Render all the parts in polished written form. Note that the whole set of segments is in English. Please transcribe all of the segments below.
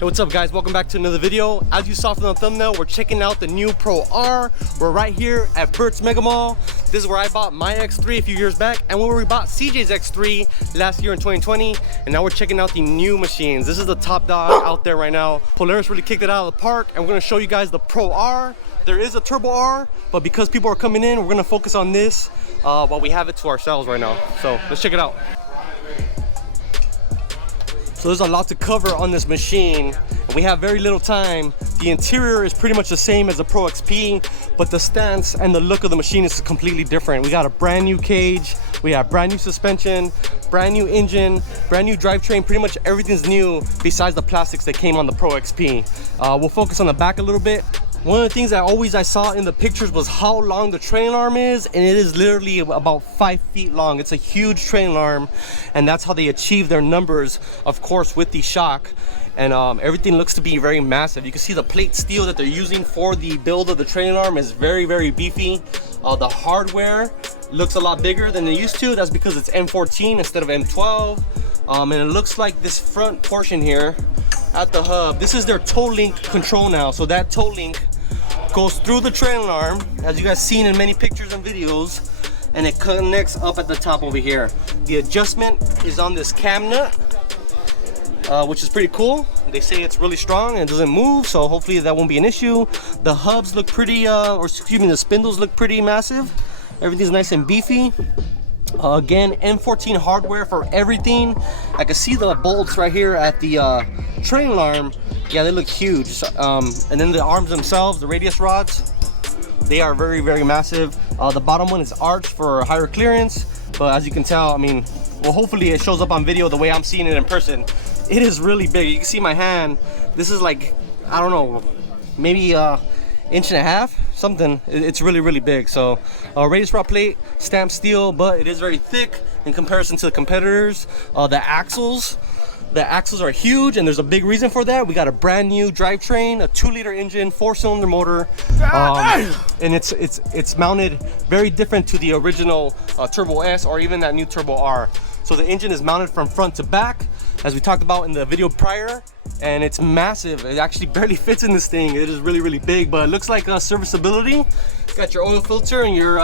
Hey, what's up guys? Welcome back to another video. As you saw from the thumbnail, we're checking out the new Pro R. We're right here at Burt's Mega Mall. This is where I bought my X3 a few years back, and where we bought CJ's X3 last year in 2020. And now we're checking out the new machines. This is the top dog out there right now. Polaris really kicked it out of the park, and we're gonna show you guys the Pro R. There is a Turbo R, but because people are coming in, we're gonna focus on this while we have it to ourselves right now. So let's check it out. So there's a lot to cover on this machine. We have very little time. The interior is pretty much the same as the Pro XP, but the stance and the look of the machine is completely different. We got a brand new cage, we have brand new suspension, brand new engine, brand new drivetrain. Pretty much everything's new besides the plastics that came on the Pro XP. We'll focus on the back a little bit. One of the things that I saw in the pictures was how long the trailing arm is, and it is literally about 5 feet long. It's a huge trailing arm, and that's how they achieve their numbers, of course, with the shock. And everything looks to be very massive. You can see the plate steel that they're using for the build of the trailing arm is very, very beefy. The hardware looks a lot bigger than they used to. That's because it's M14 instead of M12. And it looks like this front portion here at the hub, this is their toe link control now. So that toe link goes through the trailing arm, as you guys seen in many pictures and videos, and it connects up at the top over here. The adjustment is on this cam nut, which is pretty cool. They say it's really strong and it doesn't move, so hopefully that won't be an issue. The hubs look pretty, or excuse me, the spindles look pretty massive. Everything's nice and beefy. Again, M14 hardware for everything. I can see the bolts right here at the trailing arm. Yeah, they look huge. And then the arms themselves, the radius rods, they are very, very massive. The bottom one is arched for higher clearance, but as you can tell, I mean, well, hopefully it shows up on video the way I'm seeing it in person. It is really big. You can see my hand. This is like, I don't know, maybe inch and a half, something. It's really, really big. So radius rod plate, stamped steel, but it is very thick in comparison to the competitors. The axles are huge, and there's a big reason for that. We got a brand new drivetrain, a 2-liter engine, 4-cylinder motor, and it's mounted very different to the original Turbo S or even that new Turbo R. So the engine is mounted from front to back, as we talked about in the video prior, and it's massive. It actually barely fits in this thing. It is really, really big, but it looks like serviceability. Got your oil filter and your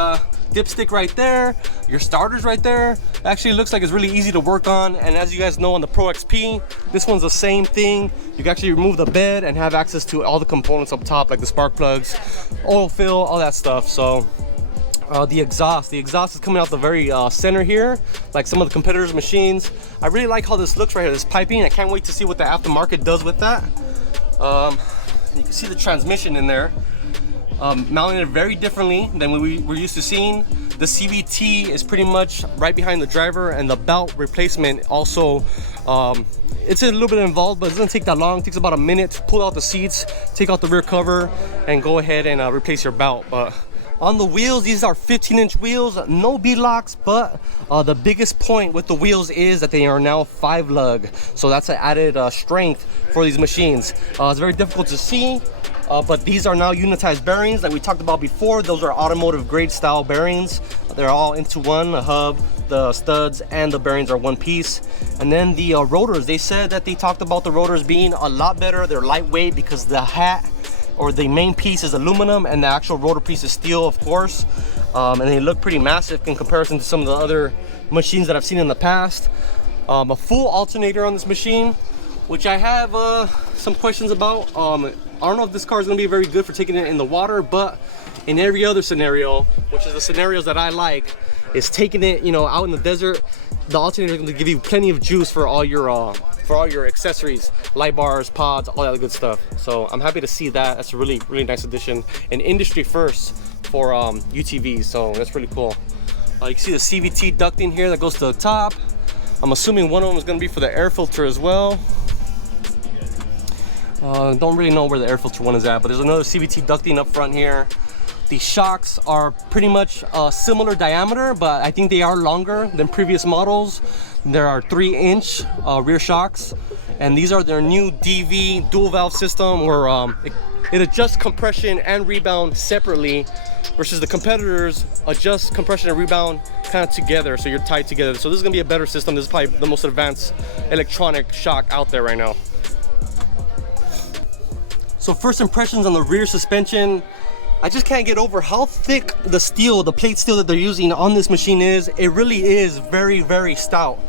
dipstick right there, your starters right there. It actually looks like it's really easy to work on, and as you guys know, on the Pro XP, this one's the same thing. You can actually remove the bed and have access to all the components up top, like the spark plugs, oil fill, all that stuff. So the exhaust is coming out the very center here, like some of the competitors' machines. I really like how this looks right here, this piping. I can't wait to see what the aftermarket does with that. You can see the transmission in there, mounted it very differently than we're used to seeing. The CVT is pretty much right behind the driver, and the belt replacement also, it's a little bit involved, but it doesn't take that long. It takes about a minute to pull out the seats, take out the rear cover, and go ahead and replace your belt. But on the wheels, these are 15-inch wheels, no bead locks, but the biggest point with the wheels is that they are now 5-lug. So that's an added strength for these machines. It's very difficult to see, but these are now unitized bearings like we talked about before. Those are automotive grade style bearings. They're all into one, the hub, the studs, and the bearings are one piece. And then the rotors, they said that they talked about the rotors being a lot better. They're lightweight because the hat, or the main piece, is aluminum, and the actual rotor piece is steel, of course. And they look pretty massive in comparison to some of the other machines that I've seen in the past. A full alternator on this machine, which I have some questions about. I don't know if this car is going to be very good for taking it in the water, but in every other scenario, which is the scenarios that I like, is taking it, you know, out in the desert, the alternator is going to give you plenty of juice for all your accessories, light bars, pods, all that good stuff. So I'm happy to see that. That's a really, really nice addition, an industry first for UTVs. So that's really cool. You can see the CVT ducting here that goes to the top. I'm assuming one of them is going to be for the air filter as well. Don't really know where the air filter one is at, but there's another CVT ducting up front here. The shocks are pretty much a similar diameter, but I think they are longer than previous models. There are 3-inch rear shocks, and these are their new DV dual valve system, where it adjusts compression and rebound separately, versus the competitors adjust compression and rebound kind of together, so you're tied together. So this is gonna be a better system. This is probably the most advanced electronic shock out there right now. So first impressions on the rear suspension, I just can't get over how thick the steel, the plate steel that they're using on this machine is. It really is very, very stout.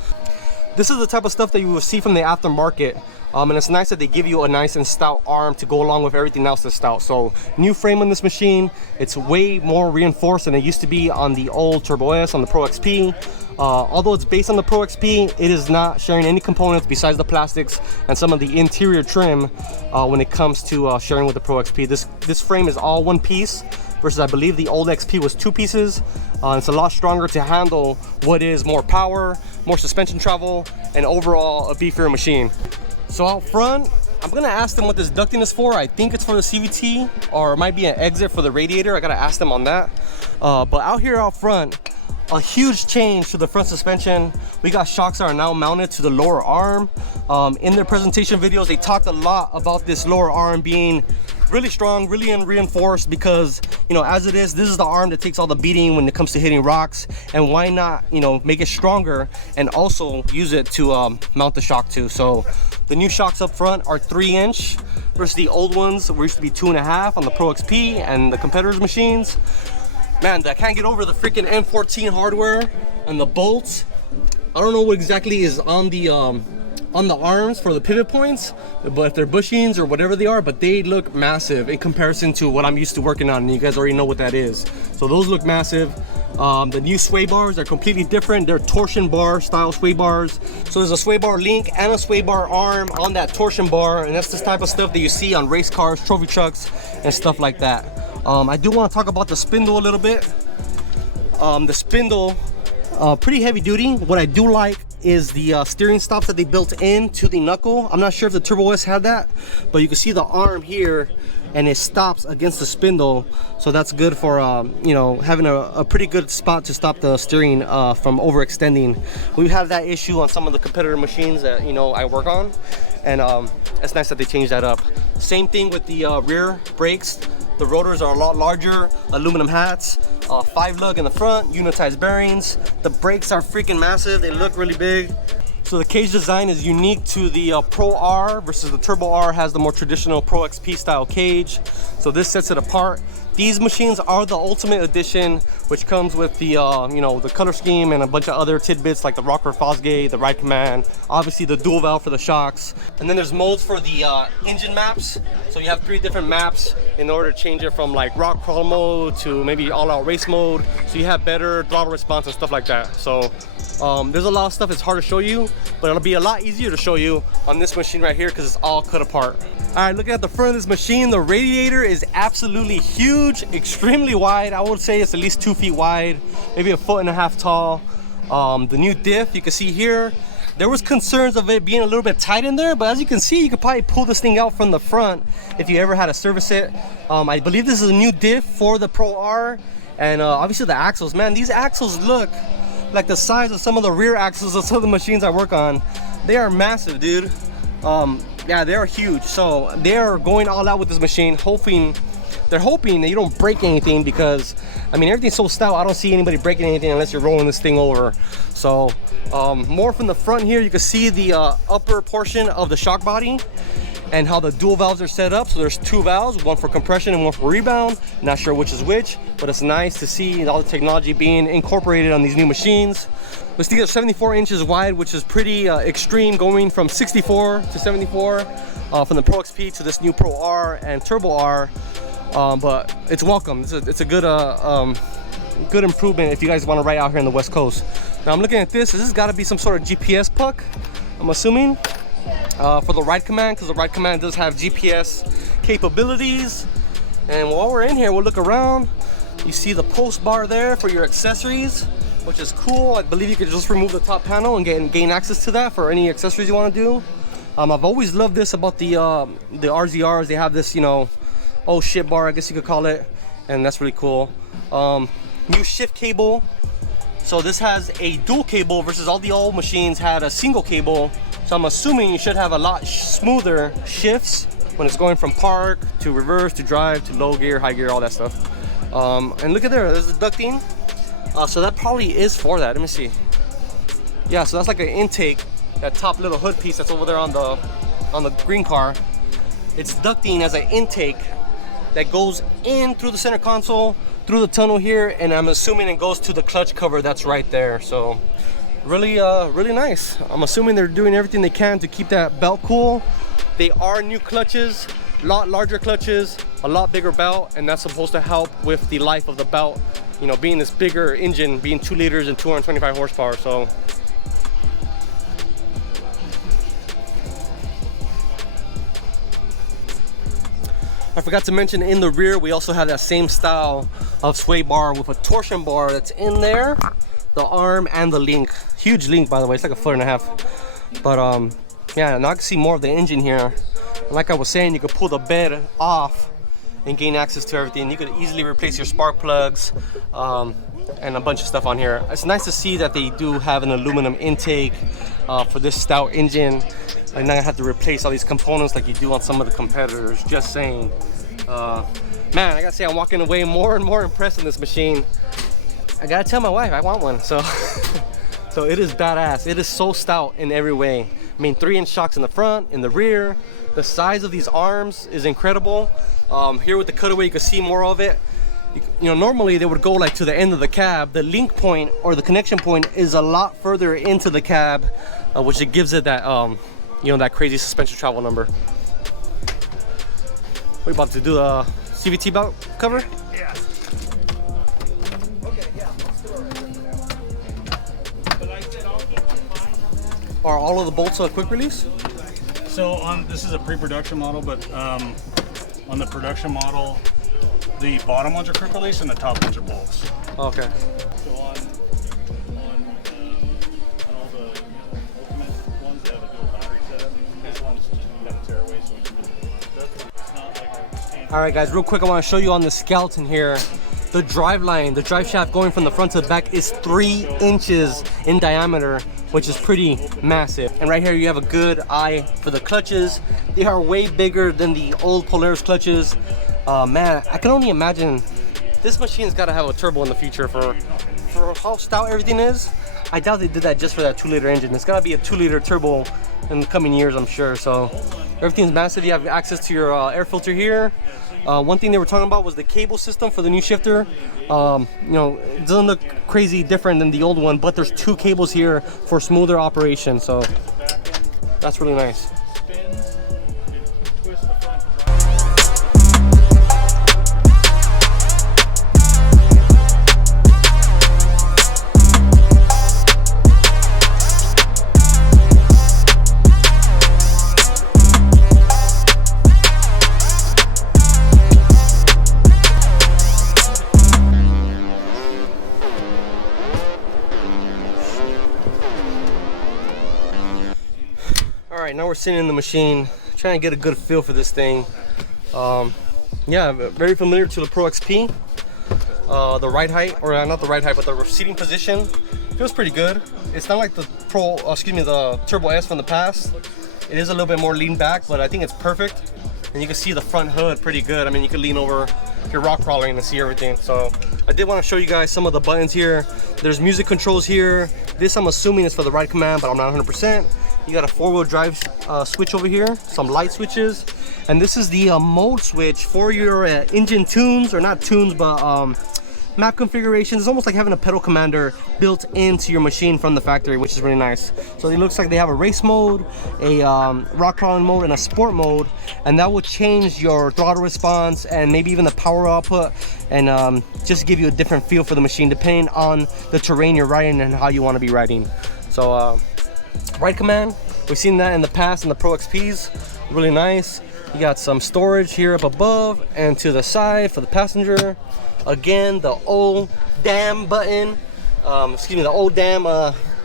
This is the type of stuff that you will see from the aftermarket. And it's nice that they give you a nice and stout arm to go along with everything else that's stout. So new frame on this machine, it's way more reinforced than it used to be on the old Turbo S, on the Pro XP. Although it's based on the Pro XP, it is not sharing any components besides the plastics and some of the interior trim when it comes to sharing with the Pro XP. This frame is all one piece versus I believe the old XP was two pieces. It's a lot stronger to handle what is more power, more suspension travel, and overall a beefier machine. So out front, I'm gonna ask them what this ducting is for. I think it's for the CVT, or it might be an exit for the radiator. I gotta ask them on that. But out here out front, a huge change to the front suspension. We got shocks that are now mounted to the lower arm. In their presentation videos, they talked a lot about this lower arm being really strong, really reinforced, because, you know, as it is, this is the arm that takes all the beating when it comes to hitting rocks, and why not, you know, make it stronger and also use it to mount the shock to. So the new shocks up front are 3-inch versus the old ones were used to be 2.5 on the Pro XP and the competitors' machines. Man, I can't get over the freaking M14 hardware and the bolts. I don't know what exactly is on the arms for the pivot points, but if they're bushings or whatever they are, but they look massive in comparison to what I'm used to working on, and you guys already know what that is. So those look massive. The new sway bars are completely different. They're torsion bar style sway bars. So there's a sway bar link and a sway bar arm on that torsion bar, and that's the type of stuff that you see on race cars, trophy trucks, and stuff like that. I do want to talk about the spindle a little bit. The spindle, pretty heavy duty. What I do like is the steering stops that they built into the knuckle. I'm not sure if the Turbo S had that, but you can see the arm here and it stops against the spindle, so that's good for you know, having a pretty good spot to stop the steering from overextending. We've had that issue on some of the competitor machines that, you know, I work on, and it's nice that they changed that up. Same thing with the rear brakes. The rotors are a lot larger, aluminum hats, 5-lug in the front, unitized bearings. The brakes are freaking massive, they look really big. So the cage design is unique to the Pro R versus the Turbo R has the more traditional Pro XP style cage. So this sets it apart. These machines are the Ultimate Edition, which comes with the you know, the color scheme and a bunch of other tidbits like the Rockford Fosgate, the ride command, obviously the dual valve for the shocks. And then there's modes for the engine maps. So you have 3 different maps in order to change it from like rock crawl mode to maybe all-out race mode. So you have better throttle response and stuff like that. So there's a lot of stuff that's hard to show you, but it'll be a lot easier to show you on this machine right here because it's all cut apart. All right, looking at the front of this machine, the radiator is absolutely huge, extremely wide. I would say it's at least 2 feet wide, maybe 1.5 feet tall. The new diff, you can see here, there was concerns of it being a little bit tight in there, but as you can see, you could probably pull this thing out from the front if you ever had to service it. I believe this is a new diff for the Pro R, and obviously the axles. Man, these axles look like the size of some of the rear axles of some of the machines I work on. They are massive, dude. Yeah, they're huge. So they're going all out with this machine, they're hoping that you don't break anything, because I mean, everything's so stout, I don't see anybody breaking anything unless you're rolling this thing over. So more from the front here, you can see the upper portion of the shock body and how the dual valves are set up. So there's 2 valves, one for compression and one for rebound. Not sure which is which, but it's nice to see all the technology being incorporated on these new machines. This thing is 74 inches wide, which is pretty extreme, going from 64 to 74 from the Pro XP to this new Pro R and Turbo R. But it's welcome. It's a good good improvement if you guys want to ride out here on the West Coast. Now I'm looking at this. This has got to be some sort of GPS puck, I'm assuming, for the ride command, because the ride command does have GPS capabilities. And while we're in here, we'll look around. You see the post bar there for your accessories, which is cool. I believe you could just remove the top panel and gain access to that for any accessories you want to do. I've always loved this about the RZRs. They have this, you know, oh shit bar, I guess you could call it, and that's really cool. New shift cable. So this has a dual cable versus all the old machines had a single cable. So I'm assuming you should have a lot smoother shifts when it's going from park to reverse to drive to low gear, high gear, all that stuff. And look at there's the ducting. So that probably is for that. Let me see. Yeah, so that's like an intake, that top little hood piece that's over there on the green car. it's ducting as an intake that goes in through the center console, through the tunnel here, and I'm assuming it goes to the clutch cover that's right there. So really really nice. I'm assuming they're doing everything they can to keep that belt cool. They are new clutches, a lot larger clutches, a lot bigger belt, and that's supposed to help with the life of the belt, you know, being this bigger engine, being 2 liters and 225 horsepower. So I forgot to mention, in the rear we also have that same style of sway bar with a torsion bar that's in there, the arm and the link. Huge link, by the way, it's like 1.5 feet. But yeah, now I can see more of the engine here. Like I was saying, you could pull the bed off and gain access to everything. You could easily replace your spark plugs and a bunch of stuff on here. It's nice to see that they do have an aluminum intake for this stout engine. I'm not gonna have to replace all these components like you do on some of the competitors. Just saying. Man, I gotta say, I'm walking away more and more impressed in this machine. I gotta tell my wife I want one. So so it is badass. It is so stout in every way. I mean, 3-inch shocks in the front, in the rear. The size of these arms is incredible. Here with the cutaway, you can see more of it. You know, normally they would go like to the end of the cab. The link point or the connection point is a lot further into the cab, which it gives it that you know, that crazy suspension travel number. We're about to do the CVT belt cover. Yeah. Okay, yeah, let's do it. Are all of the bolts a quick release? So this is a pre-production model, but on the production model, the bottom ones are quick release and the top ones are bolts. Okay. So on all the ultimate ones, they have a dual battery setup. This one's just kind of tear away, so it's not like a standard. All right, guys, real quick, I want to show you on the skeleton here. The drive line, the drive shaft going from the front to the back is 3 inches in diameter, which is pretty massive. And right here you have a good eye for the clutches. They are way bigger than the old Polaris clutches. Man, I can only imagine this machine's got to have a turbo in the future for how stout everything is. I doubt they did that just for that 2-liter engine. It's got to be a 2-liter turbo in the coming years, I'm sure. So everything's massive. You have access to your air filter here. One thing they were talking about was the cable system for the new shifter. You know, it doesn't look crazy different than the old one, but there's 2 cables here for smoother operation, so that's really nice. Alright, now we're sitting in the machine, trying to get a good feel for this thing. Yeah, very familiar to the Pro XP. The ride height, or not the ride height, but the seating position feels pretty good. It's not like the the Turbo S from the past. It is a little bit more lean back, but I think it's perfect. And you can see the front hood pretty good. I mean, you can lean over if you're rock crawling and see everything. So I did want to show you guys some of the buttons here. There's music controls here. This I'm assuming is for the ride command, but I'm not 100%. You got a 4-wheel drive switch over here, some light switches, and this is the mode switch for your engine tunes, or not tunes, but map configurations. It's almost like having a pedal commander built into your machine from the factory, which is really nice. So it looks like they have a race mode, a rock crawling mode, and a sport mode, and that will change your throttle response and maybe even the power output, and just give you a different feel for the machine depending on the terrain you're riding and how you want to be riding. So ride command, we've seen that in the past in the Pro XPs, really nice. You got some storage here up above and to the side for the passenger. Again, the old damn button, excuse me, the old damn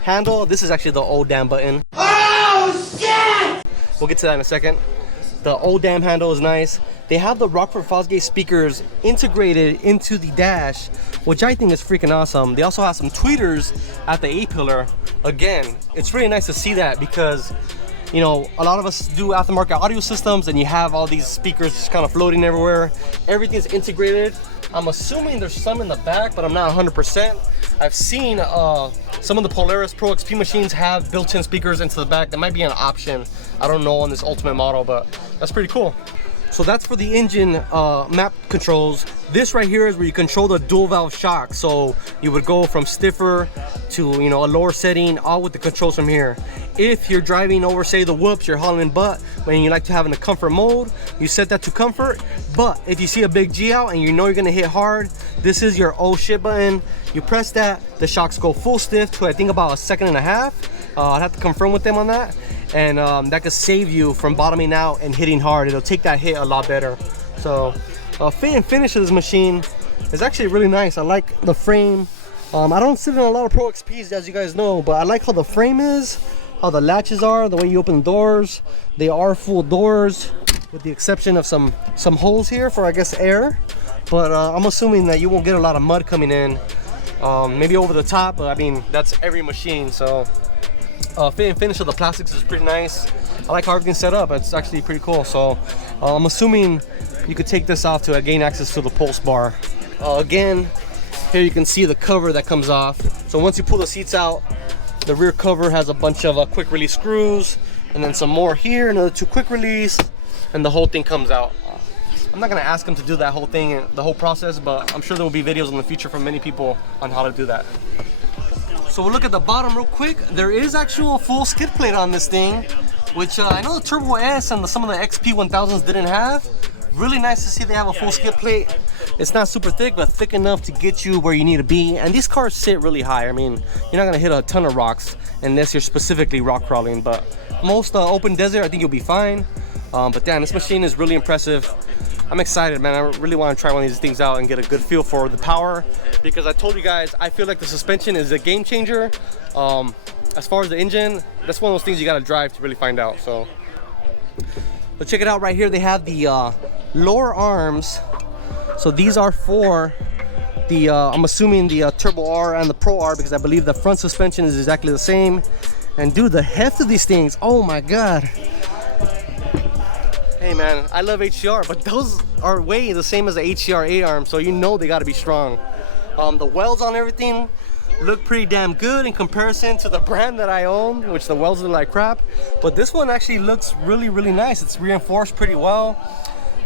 handle. This is actually the old damn button. Oh shit! We'll get to that in a second. The old damn handle is nice. They have the Rockford Fosgate speakers integrated into the dash, which I think is freaking awesome. They also have some tweeters at the A-pillar. Again, it's really nice to see that because, you know, a lot of us do aftermarket audio systems and you have all these speakers just kind of floating everywhere. Everything's integrated. I'm assuming there's some in the back, but I'm not 100%. I've seen some of the Polaris Pro XP machines have built-in speakers into the back. That might be an option. I don't know on this Ultimate model, but that's pretty cool. So that's for the engine map controls. This right here is where you control the dual valve shock. So you would go from stiffer to, you know, a lower setting, all with the controls from here. If you're driving over, say, the whoops, you're hauling butt, and you like to have in a comfort mode, you set that to comfort. But if you see a big G out and you know you're gonna hit hard, this is your oh shit button. You press that, the shocks go full stiff to I think about 1.5 seconds. I'd have to confirm with them on that. And that could save you from bottoming out and hitting hard. It'll take that hit a lot better. So fit and finish of this machine is actually really nice. I like the frame. I don't sit in a lot of Pro XPs, as you guys know, but I like how the frame is, how the latches are, the way you open the doors. They are full doors, with the exception of some holes here for, I guess, air. But I'm assuming that you won't get a lot of mud coming in. Maybe over the top, but I mean, that's every machine. So fit and finish of the plastics is pretty nice. I like how everything's set up. It's actually pretty cool. So I'm assuming you could take this off to gain access to the pulse bar. Again, here you can see the cover that comes off. So once you pull the seats out, the rear cover has a bunch of quick release screws, and then some more here, another 2 quick release, and the whole thing comes out. I'm not gonna ask them to do that whole thing, the whole process, but I'm sure there will be videos in the future from many people on how to do that. So we'll look at the bottom real quick. There is actual full skid plate on this thing, which I know the Turbo S and some of the XP 1000s didn't have. Really nice to see they have a full skid plate. It's not super thick, but thick enough to get you where you need to be. And these cars sit really high. I mean, you're not gonna hit a ton of rocks unless you're specifically rock crawling, but most open desert, I think you'll be fine. But damn, this machine is really impressive. I'm excited, man. I really want to try one of these things out and get a good feel for the power, because I told you guys, I feel like the suspension is a game changer. As far as the engine, that's one of those things you got to drive to really find out. So check it out right here. They have the lower arms. So these are for the, I'm assuming the Turbo R and the Pro R, because I believe the front suspension is exactly the same. And dude, the heft of these things, oh my God. Hey man, I love HCR, but those are way the same as the HCR 8-arm, so you know they gotta be strong. The welds on everything look pretty damn good in comparison to the brand that I own, which the welds look like crap. But this one actually looks really, really nice. It's reinforced pretty well.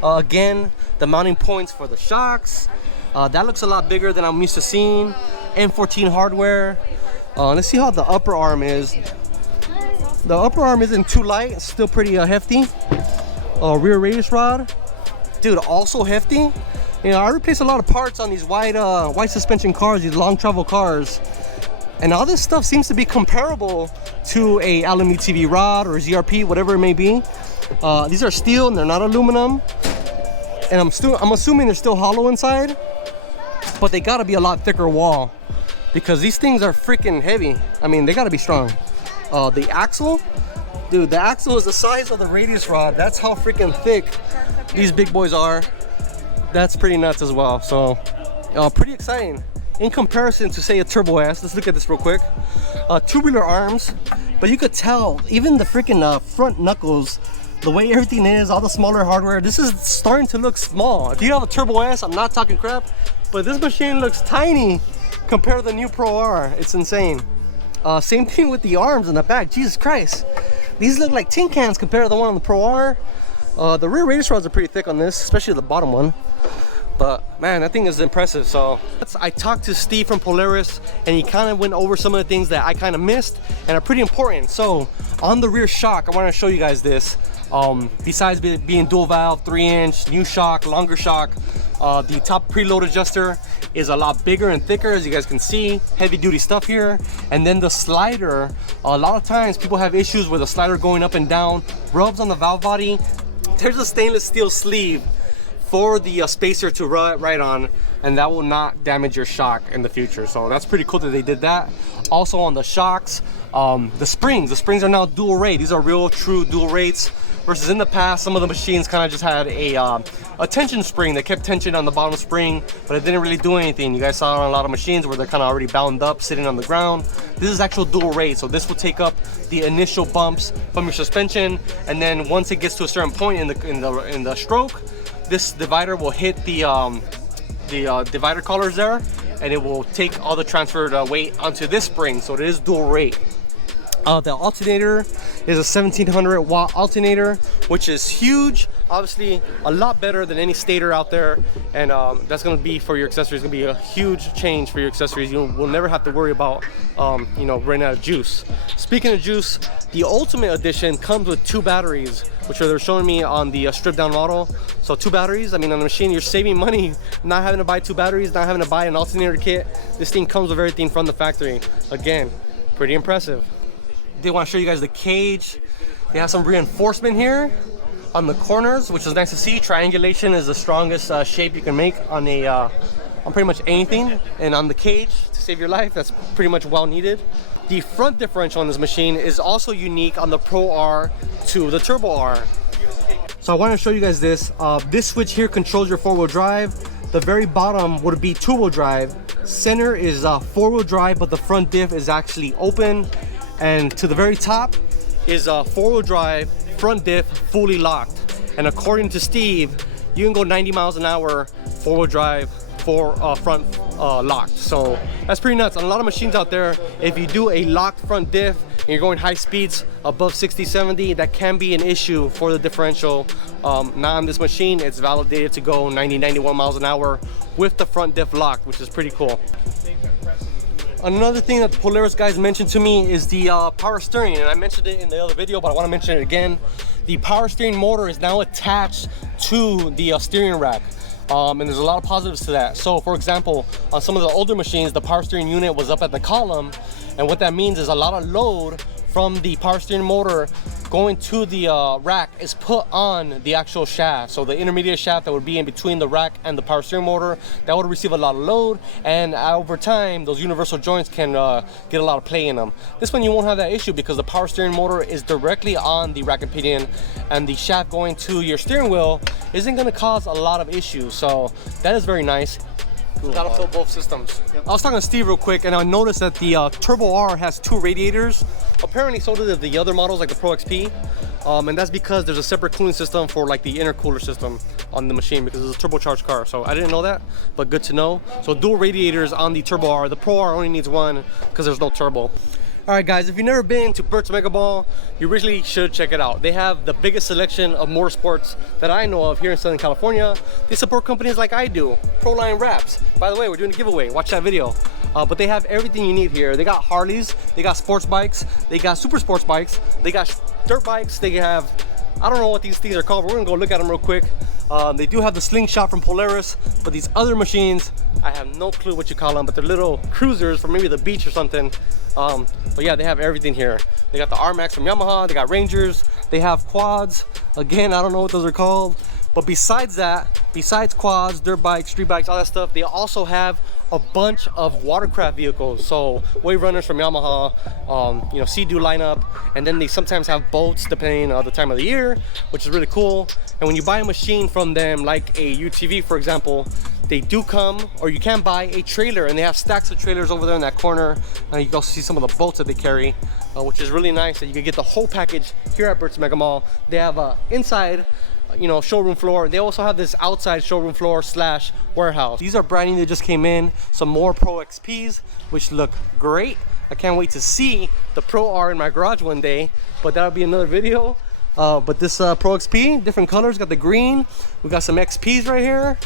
Again, the mounting points for the shocks, that looks a lot bigger than I'm used to seeing. M14 hardware. Let's see how the upper arm is. The upper arm isn't too light, it's still pretty hefty. Rear radius rod, dude, also hefty. You know, I replace a lot of parts on these wide suspension cars, these long travel cars, and all this stuff seems to be comparable to a aluminum TV rod or ZRP, whatever it may be. These are steel and they're not aluminum, and I'm assuming they're still hollow inside, but they gotta be a lot thicker wall, because these things are freaking heavy. I mean, they gotta be strong. The axle, dude, the axle is the size of the radius rod. That's how freaking thick these big boys are. That's pretty nuts as well. So pretty exciting in comparison to, say, a Turbo S. Let's look at this real quick. Tubular arms, but you could tell even the freaking front knuckles, the way everything is, all the smaller hardware, this is starting to look small. If you have a Turbo S, I'm not talking crap, but this machine looks tiny compared to the new Pro R. It's insane. Same thing with the arms in the back. Jesus Christ, these look like tin cans compared to the one on the Pro R. The rear radius rods are pretty thick on this, especially the bottom one. But man, that thing is impressive. So I talked to Steve from Polaris, and he kind of went over some of the things that I kind of missed and are pretty important. So on the rear shock, I want to show you guys this. Besides being dual valve, 3-inch, new shock, longer shock, the top preload adjuster is a lot bigger and thicker, as you guys can see. Heavy duty stuff here. And then the slider, a lot of times people have issues with the slider going up and down, rubs on the valve body. There's a stainless steel sleeve for the spacer to ride on, and that will not damage your shock in the future. So that's pretty cool that they did that. Also on the shocks, the springs are now dual rate. These are real true dual rates, versus in the past some of the machines kind of just had a tension spring that kept tension on the bottom spring, but it didn't really do anything. You guys saw on a lot of machines where they're kind of already bound up, sitting on the ground. This is actual dual rate, so this will take up the initial bumps from your suspension, and then once it gets to a certain point in the stroke, this divider will hit the divider collars there, and it will take all the transferred weight onto this spring. So it is dual rate. The alternator is a 1700 watt alternator, which is huge. Obviously, a lot better than any stator out there, and that's going to be for your accessories. Going to be a huge change for your accessories. You will never have to worry about, you know, running out of juice. Speaking of juice, the Ultimate Edition comes with 2 batteries, which they're showing me on the stripped down model. So 2 batteries. I mean, on the machine, you're saving money, not having to buy 2 batteries, not having to buy an alternator kit. This thing comes with everything from the factory. Again, pretty impressive. They want to show you guys the cage. They have some reinforcement here on the corners, which is nice to see. Triangulation is the strongest shape you can make on a on pretty much anything, and on the cage to save your life, that's pretty much well needed. The front differential on this machine is also unique on the Pro R to the Turbo R. So I want to show you guys this. This switch here controls your 4-wheel drive. The very bottom would be 2-wheel drive. Center is 4-wheel drive, but the front diff is actually open. And to the very top is a 4-wheel drive, front diff, fully locked. And according to Steve, you can go 90 miles an hour, 4-wheel drive, front locked. So that's pretty nuts. On a lot of machines out there, if you do a locked front diff and you're going high speeds above 60, 70, that can be an issue for the differential. Now on this machine, it's validated to go 90, 91 miles an hour with the front diff locked, which is pretty cool. Another thing that the Polaris guys mentioned to me is the power steering, and I mentioned it in the other video, but I want to mention it again. The power steering motor is now attached to the steering rack, and there's a lot of positives to that. So for example, on some of the older machines, the power steering unit was up at the column, and what that means is a lot of load from the power steering motor going to the rack is put on the actual shaft. So the intermediate shaft that would be in between the rack and the power steering motor, that would receive a lot of load, and over time those universal joints can get a lot of play in them. This one you won't have that issue because the power steering motor is directly on the rack and pinion, and the shaft going to your steering wheel isn't going to cause a lot of issues. So that is very nice. Gotta fill both systems. Yep. I was talking to Steve real quick, and I noticed that the Turbo R has 2 radiators. Apparently so do the other models like the Pro XP, and that's because there's a separate cooling system for like the intercooler system on the machine because it's a turbocharged car. So I didn't know that, but good to know. So dual radiators on the Turbo R. The Pro R only needs 1 because there's no turbo. Alright guys, if you've never been to Bert's Mega Ball, you really should check it out. They have the biggest selection of motorsports that I know of here in Southern California. They support companies like I do, Proline Wraps. By the way, we're doing a giveaway, watch that video. But they have everything you need here. They got Harleys, they got sports bikes, they got super sports bikes, they got dirt bikes, they have, I don't know what these things are called, but we're gonna go look at them real quick. They do have the Slingshot from Polaris, but these other machines, I have no clue what you call them, but they're little cruisers for maybe the beach or something. But yeah, they have everything here. They got the R-Max from Yamaha, they got Rangers, they have quads. Again, I don't know what those are called. But besides that, besides quads, dirt bikes, street bikes, all that stuff, they also have a bunch of watercraft vehicles. So wave runners from Yamaha, you know, Sea-Doo lineup, and then they sometimes have boats depending on the time of the year, which is really cool. And when you buy a machine from them, like a UTV, for example, they do come, or you can buy a trailer, and they have stacks of trailers over there in that corner. You can also see some of the boats that they carry, which is really nice that you can get the whole package here at Bert's Mega Mall. They have inside, you know, showroom floor. They also have this outside showroom floor slash warehouse. These are brand new, they just came in. Some more Pro XPs, which look great. I can't wait to see the Pro R in my garage one day, but that'll be another video. But this Pro XP, different colors, got the green. We got some XPs right here.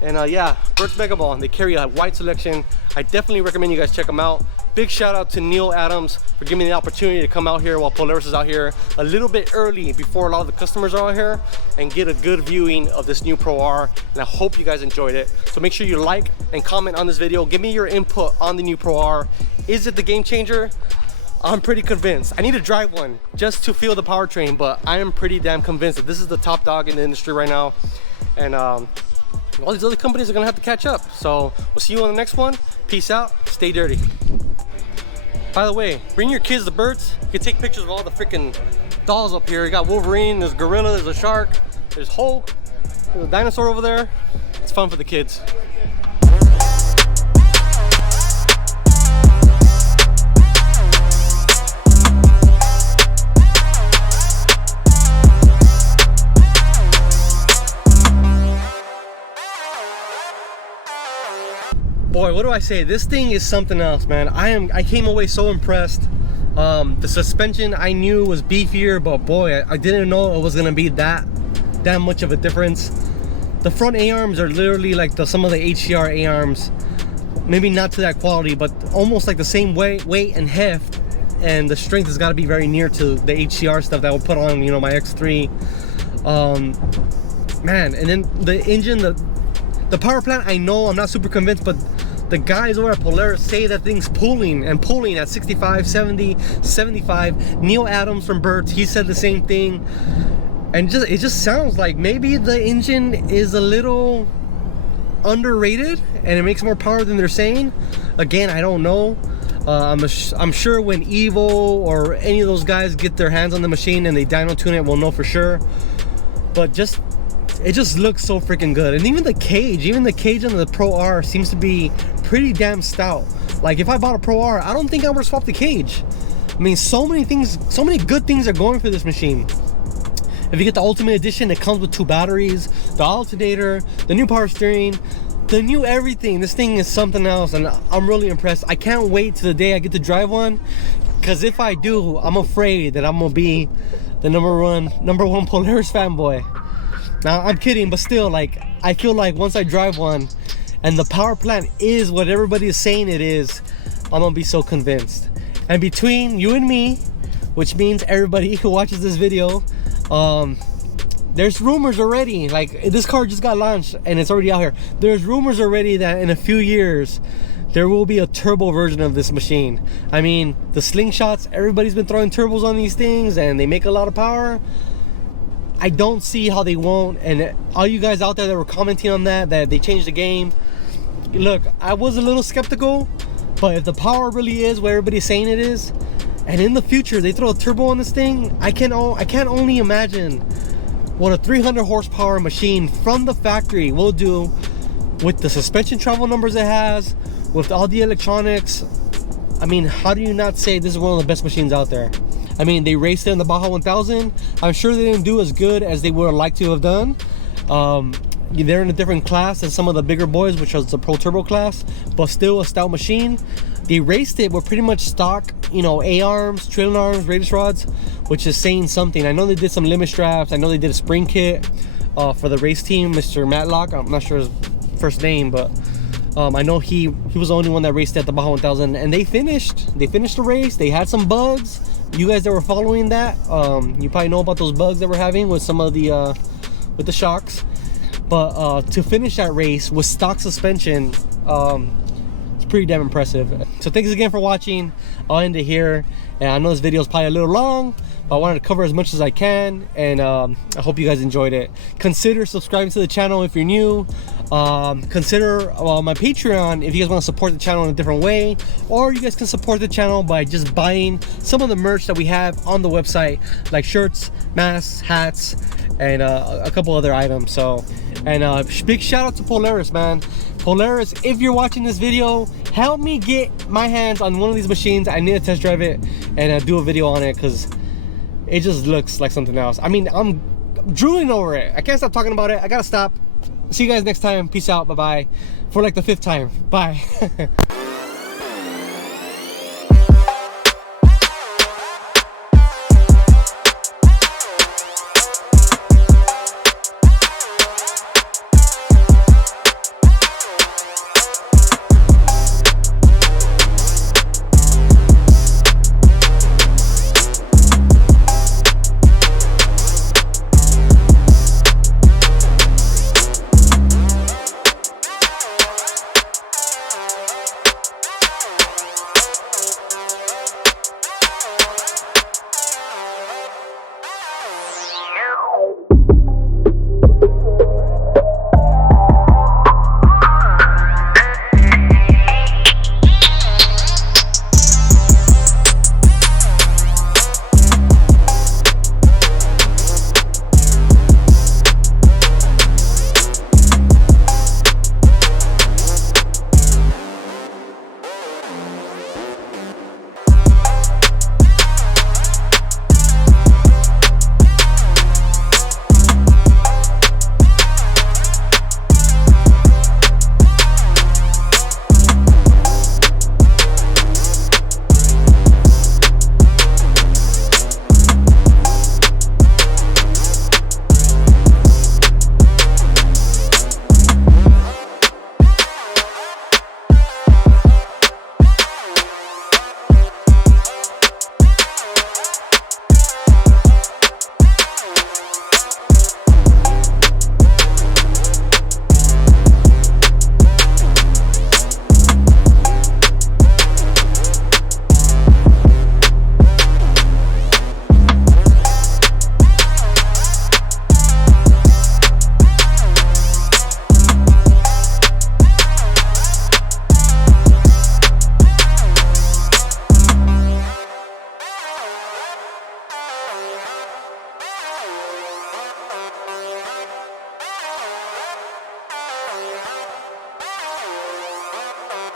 And yeah, Bert's Mega Ball, they carry a wide selection. I definitely recommend you guys check them out. Big shout out to Neil Adams for giving me the opportunity to come out here while Polaris is out here a little bit early before a lot of the customers are out here and get a good viewing of this new Pro R. And I hope you guys enjoyed it. So make sure you like and comment on this video. Give me your input on the new Pro R. Is it the game changer? I'm pretty convinced. I need to drive one just to feel the powertrain, but I am pretty damn convinced that this is the top dog in the industry right now. And all these other companies are gonna have to catch up. So we'll see you on the next one. Peace out, stay dirty. By the way, bring your kids to Bert's. You can take pictures of all the freaking dolls up here. You got Wolverine, there's Gorilla, there's a shark, there's Hulk, there's a dinosaur over there. It's fun for the kids. Boy, what do I say? This thing is something else, man. I came away so impressed. The suspension I knew was beefier, but boy, I didn't know it was gonna be that much of a difference. The front A-arms are literally like some of the HCR A-arms. Maybe not to that quality, but almost like the same weight and heft, and the strength has got to be very near to the HCR stuff that I would put on, you know, my X3. Man, and then the engine, the power plant, I know I'm not super convinced, but the guys over at Polaris say that thing's pulling at 65, 70, 75. Neil Adams from Burt, he said the same thing. And it just sounds like maybe the engine is a little underrated and it makes more power than they're saying. Again, I don't know. I'm sure when Evo or any of those guys get their hands on the machine and they dyno tune it, we'll know for sure. But it just looks so freaking good. And even the cage on the Pro R seems to be pretty damn stout. Like if I bought a Pro R, I don't think I would swap the cage. I mean, so many good things are going for this machine. If you get the Ultimate Edition, it comes with 2 batteries, the alternator, the new power steering, the new everything. This thing is something else, and I'm really impressed. I can't wait till the day I get to drive one, because if I do, I'm afraid that I'm gonna be the number one Polaris fanboy. Now, I'm kidding, but still, like, I feel like once I drive one, and the power plant is what everybody is saying it is, I'm gonna be so convinced. And between you and me, which means everybody who watches this video, there's rumors already, like this car just got launched and it's already out here. There's rumors already that in a few years there will be a turbo version of this machine. I mean, the slingshots, everybody's been throwing turbos on these things and they make a lot of power. I don't see how they won't. And all you guys out there that were commenting on that they changed the game, look, I was a little skeptical, but if the power really is what everybody's saying it is, and in the future they throw a turbo on this thing, I can't only imagine what a 300 horsepower machine from the factory will do with the suspension travel numbers it has, with all the electronics. I mean, how do you not say this is one of the best machines out there? I mean, they raced it in the Baja 1000. I'm sure they didn't do as good as they would have liked to have done. They're in a different class than some of the bigger boys, which was the Pro Turbo class, but still a stout machine. They raced it with pretty much stock, you know, A-arms, trailing arms, radius rods, which is saying something. I know they did some limit straps. I know they did a spring kit for the race team, Mr. Matlock. I'm not sure his first name, but I know he was the only one that raced at the Baja 1000, and they finished the race. They had some bugs. You guys that were following that, you probably know about those bugs that we're having with some of the with the shocks. But to finish that race with stock suspension, it's pretty damn impressive. So thanks again for watching. I'll end it here. And I know this video is probably a little long, but I wanted to cover as much as I can, and I hope you guys enjoyed it. Consider subscribing to the channel if you're new. Consider my Patreon if you guys want to support the channel in a different way, or you guys can support the channel by just buying some of the merch that we have on the website, like shirts, masks, hats, and a couple other items. So, and big shout out to Polaris, man. Polaris, if you're watching this video, help me get my hands on one of these machines. I need to test drive it and do a video on it, because it just looks like something else. I mean, I'm drooling over it. I can't stop talking about it. I gotta stop. See you guys next time. Peace out. Bye bye. For like the 5th time. Bye.